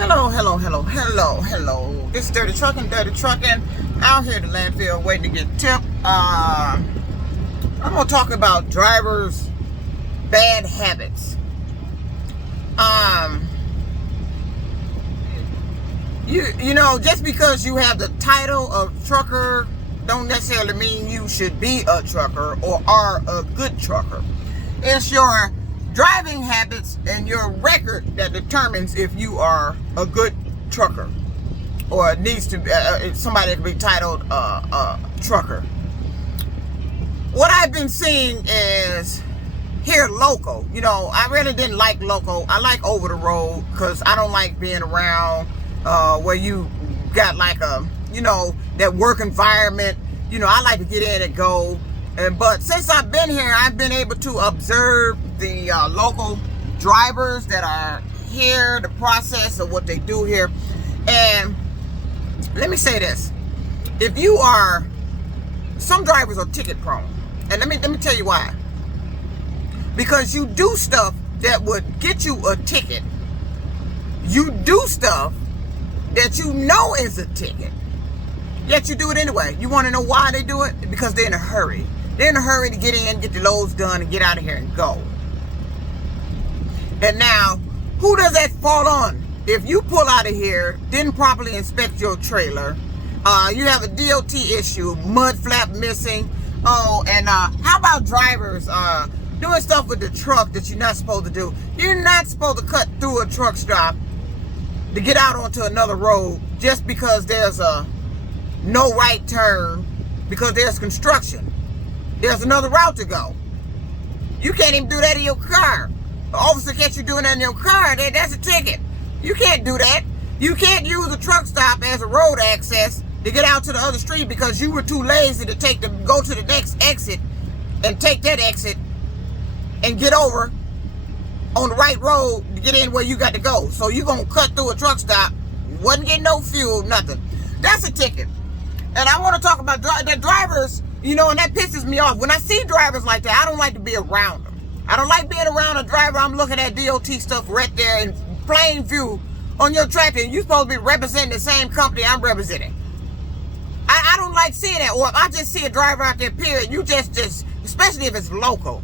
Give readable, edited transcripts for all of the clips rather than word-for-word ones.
Hello. This is Dirty Trucking, out here at the landfill waiting to get tipped. I'm going to talk about drivers' bad habits. You know, just because you have the title of trucker don't necessarily mean you should be a trucker or are a good trucker. It's your driving habits and your record that determines if you are a good trucker or needs to be somebody to be titled trucker. What I've been seeing is here local. You know, I really didn't like local. I like over the road because I don't like being around where you got like a, you know, that work environment. You know, I like to get in and go. But since I've been here, I've been able to observe the local drivers that are here, the process of what they do here. And let me say this. If you are, some drivers are ticket prone. And let me tell you why. Because you do stuff that would get you a ticket. You do stuff that you know is a ticket. Yet you do it anyway. You want to know why they do it? Because they're in a hurry. They're in a hurry to get in, get the loads done, and get out of here and go. And now, who does that fall on? If you pull out of here, didn't properly inspect your trailer, you have a DOT issue, mud flap missing. Oh, and how about drivers doing stuff with the truck that you're not supposed to do? You're not supposed to cut through a truck stop to get out onto another road just because there's a no right turn, because there's construction. There's another route to go. You can't even do that in your car. The officer catch you doing that in your car, that's a ticket. You can't do that. You can't use a truck stop as a road access to get out to the other street because you were too lazy to go to the next exit and take that exit and get over on the right road to get in where you got to go. So you're going to cut through a truck stop, wasn't getting no fuel, nothing. That's a ticket. And I want to talk about the drivers, you know, and that pisses me off. When I see drivers like that, I don't like to be around them. I don't like being around a driver. I'm looking at DOT stuff right there in plain view on your tractor, and you're supposed to be representing the same company I'm representing. I don't like seeing that. Or if I just see a driver out there, period, you just, especially if it's local,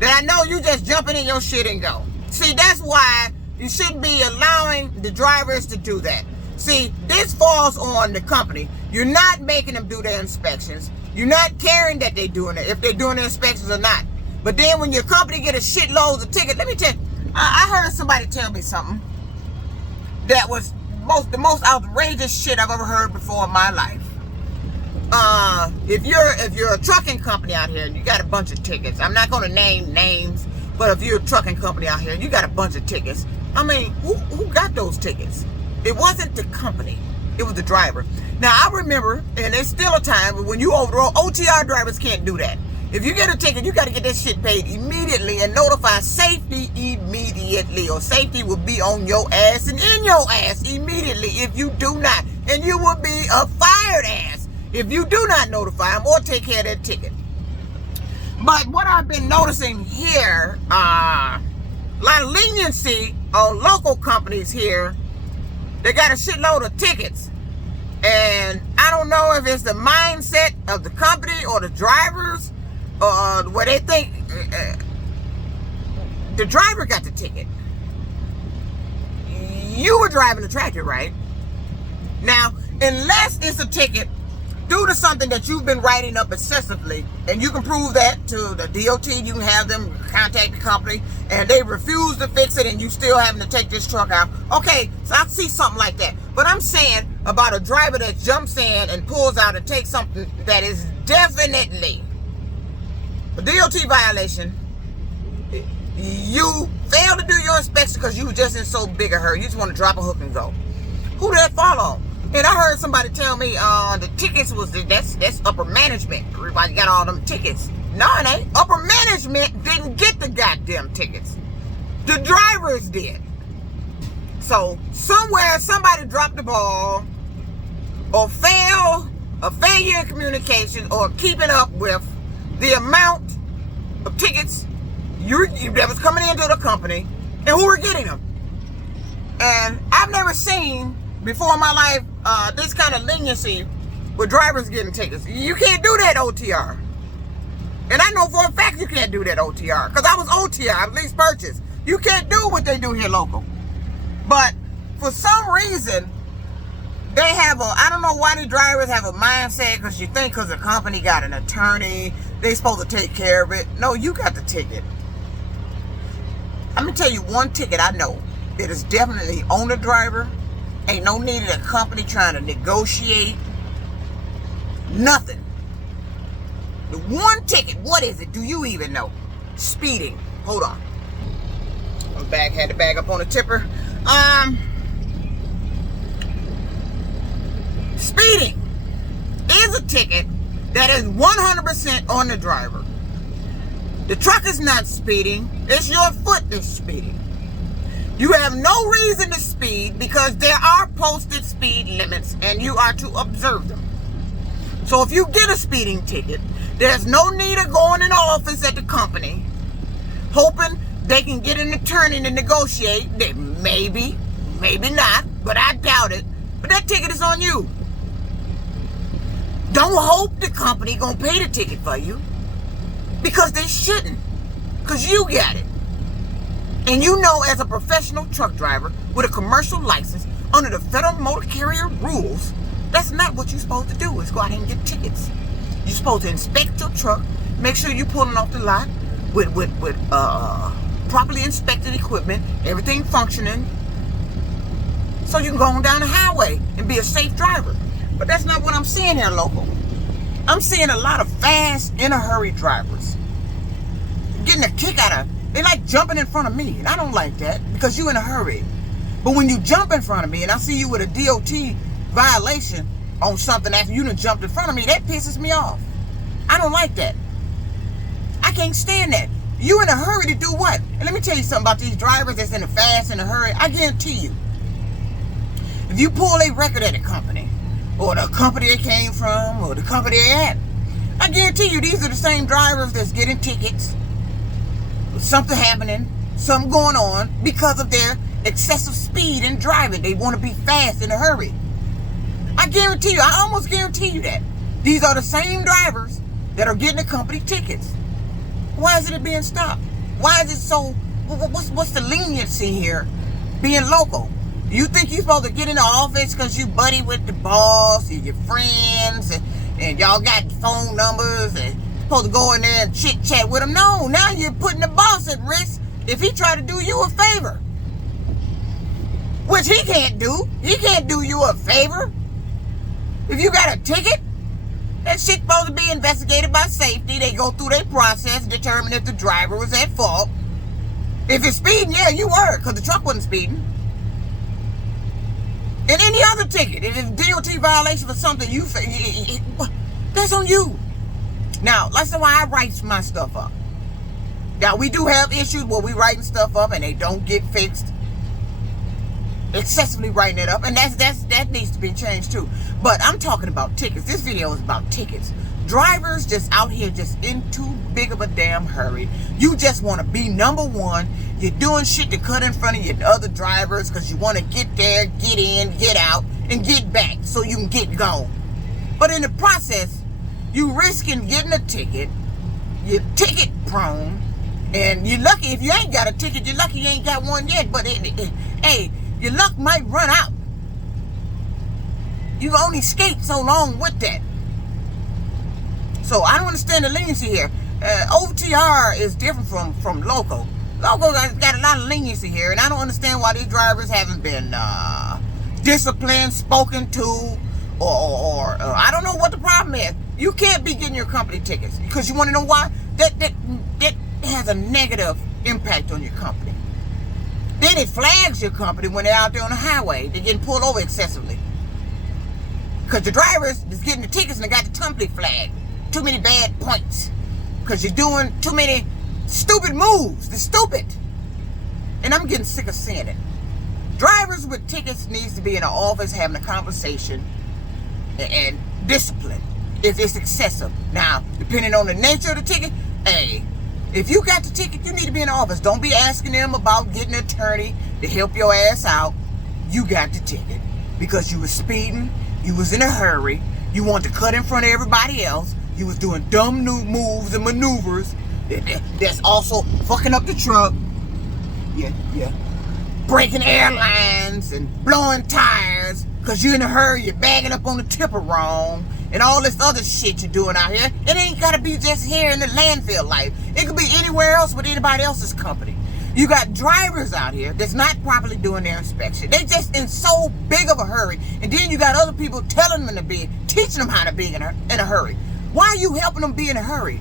then I know you just jumping in your shit and go. See, that's why you shouldn't be allowing the drivers to do that. See, this falls on the company. You're not making them do their inspections. You're not caring that they're doing it, if they're doing the inspections or not. But then when your company get a shitload of tickets, let me tell you, I heard somebody tell me something that was the most outrageous shit I've ever heard before in my life. If you're a trucking company out here and you got a bunch of tickets, I'm not going to name names, but if you're a trucking company out here and you got a bunch of tickets, I mean, who got those tickets? It wasn't the company. It was the driver. Now, I remember, and there's still a time when you over the road, OTR drivers can't do that. If you get a ticket, you got to get that shit paid immediately and notify safety immediately, or safety will be on your ass and in your ass immediately if you do not. And you will be a fired ass if you do not notify them or take care of that ticket. But what I've been noticing here, a lot of leniency on local companies here. They got a shitload of tickets. And I don't know if it's the mindset of the company or the drivers, where they think the driver got the ticket. You were driving the tractor, right? Now, unless it's a ticket due to something that you've been writing up excessively, and you can prove that to the DOT, you can have them contact the company, and they refuse to fix it, and you still having to take this truck out. Okay, so I see something like that. But I'm saying about a driver that jumps in and pulls out and takes something that is definitely a DOT violation. You failed to do your inspection because you were just in so big a hurry. You just want to drop a hook and go. Who did that fall on? And I heard somebody tell me the tickets was that's upper management. Everybody got all them tickets. No, it ain't. Upper management didn't get the goddamn tickets. The drivers did. So somewhere somebody dropped the ball, or a failure in communication, or keeping up with the amount of tickets that was coming into the company and who were getting them. And I've I've never seen before in my life this kind of leniency with drivers getting tickets. You can't do that OTR. And I know for a fact you can't do that OTR. Because I was OTR, I was lease purchase. You can't do what they do here local. But for some reason, they have I don't know why the drivers have a mindset, because you think because the company got an attorney, they supposed to take care of it. No, you got the ticket. I'm going to tell you one ticket I know that is definitely on the driver. Ain't no need of the company trying to negotiate. Nothing. The one ticket, what is it? Do you even know? Speeding. Hold on. Had the bag up on the tipper. Speeding is a ticket that is 100% on the driver. The truck is not speeding. It's your foot that's speeding. You have no reason to speed because there are posted speed limits and you are to observe them. So if you get a speeding ticket, there's no need of going in the office at the company hoping they can get an attorney to negotiate. They maybe not, but I doubt it. But that ticket is on you. Don't hope the company gonna pay the ticket for you, because they shouldn't, because you got it. And you know, as a professional truck driver with a commercial license under the Federal Motor Carrier rules, that's not what you're supposed to do, is go out and get tickets. You're supposed to inspect your truck, make sure you're pulling off the lot with properly inspected equipment, everything functioning, so you can go on down the highway and be a safe driver. But that's not what I'm seeing here local. I'm seeing a lot of fast, in a hurry drivers getting a kick out of. They like jumping in front of me, and I don't like that because you in a hurry. But when you jump in front of me and I see you with a DOT violation on something after you done jumped in front of me, that pisses me off. I don't like that. I can't stand that. You in a hurry to do what? And let me tell you something about these drivers that's in a fast, in a hurry. I guarantee you, if you pull a record at a company, or the company they came from, or the company they at, I guarantee you these are the same drivers that's getting tickets. Something happening, something going on because of their excessive speed in driving. They want to be fast in a hurry. I guarantee you, I almost guarantee you that these are the same drivers that are getting the company tickets. Why is it being stopped? Why is it so, what's the leniency here being local? You think you're supposed to get in the office because you buddy with the boss and your friends and y'all got phone numbers and supposed to go in there and chit chat with them? No, now you're putting the boss at risk if he try to do you a favor, which he can't do. He can't do you a favor. If you got a ticket, that shit's supposed to be investigated by safety. They go through their process, determine if the driver was at fault. If it's speeding, yeah, you were, because the truck wasn't speeding. And any other ticket, if it's DOT violation for something, that's on you. Now, that's why I write my stuff up. Now, we do have issues where we writing stuff up and they don't get fixed. Excessively writing it up, and that needs to be changed too. But I'm talking about tickets. This video is about tickets. Drivers just out here just in too big of a damn hurry. You just want to be number one. You're doing shit to cut in front of your other drivers because you want to get there, get in, get out, and get back so you can get going. But in the process, you risking getting a ticket. You're ticket prone, and you're lucky if you ain't got a ticket. You're lucky you ain't got one yet. But hey, your luck might run out. You only skate so long with that. So I don't understand the leniency here. OTR is different from local. Local got a lot of leniency here, and I don't understand why these drivers haven't been disciplined, spoken to, or I don't know what the problem is. You can't be getting your company tickets because you want to know why? That has a negative impact on your company. Then it flags your company when they're out there on the highway. They're getting pulled over excessively. Because the drivers is getting the tickets and they got the company flag. Too many bad points. Because you're doing too many stupid moves. They're stupid. And I'm getting sick of seeing it. Drivers with tickets needs to be in an office having a conversation and discipline if it's excessive. Now, depending on the nature of the ticket, hey, if you got the ticket, you need to be in the office. Don't be asking them about getting an attorney to help your ass out. you got the ticket because you was speeding, you was in a hurry, you wanted to cut in front of everybody else, you was doing dumb new moves and maneuvers that's also fucking up the truck. Yeah. Breaking airlines and blowing tires because you're in a hurry, you're bagging up on the tipper wrong, and all this other shit you're doing out here. It ain't gotta be just here in the landfill life. It could be anywhere else with anybody else's company. You got drivers out here that's not properly doing their inspection. They just in so big of a hurry. And then you got other people telling them to be, teaching them how to be in a hurry. Why are you helping them be in a hurry?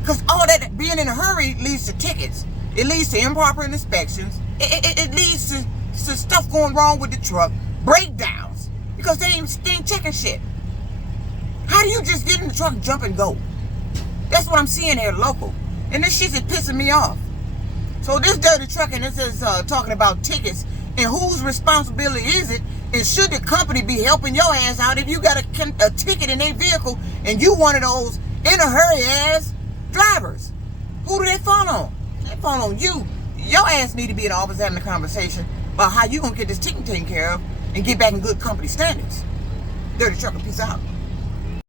Because all that being in a hurry leads to tickets. It leads to improper inspections. It leads to stuff going wrong with the truck. Breakdowns. Because they ain't checking shit. How do you just get in the truck, jump, and go? That's what I'm seeing here local. And this shit is pissing me off. So this dirty truck, and this is talking about tickets, and whose responsibility is it? And should the company be helping your ass out if you got a ticket in their vehicle and you one of those in a hurry ass drivers? Who do they fall on? They fall on you. Your ass need to be in the office having a conversation about how you gonna get this ticket taken care of and get back in good company standards. Dirty trucker, peace out.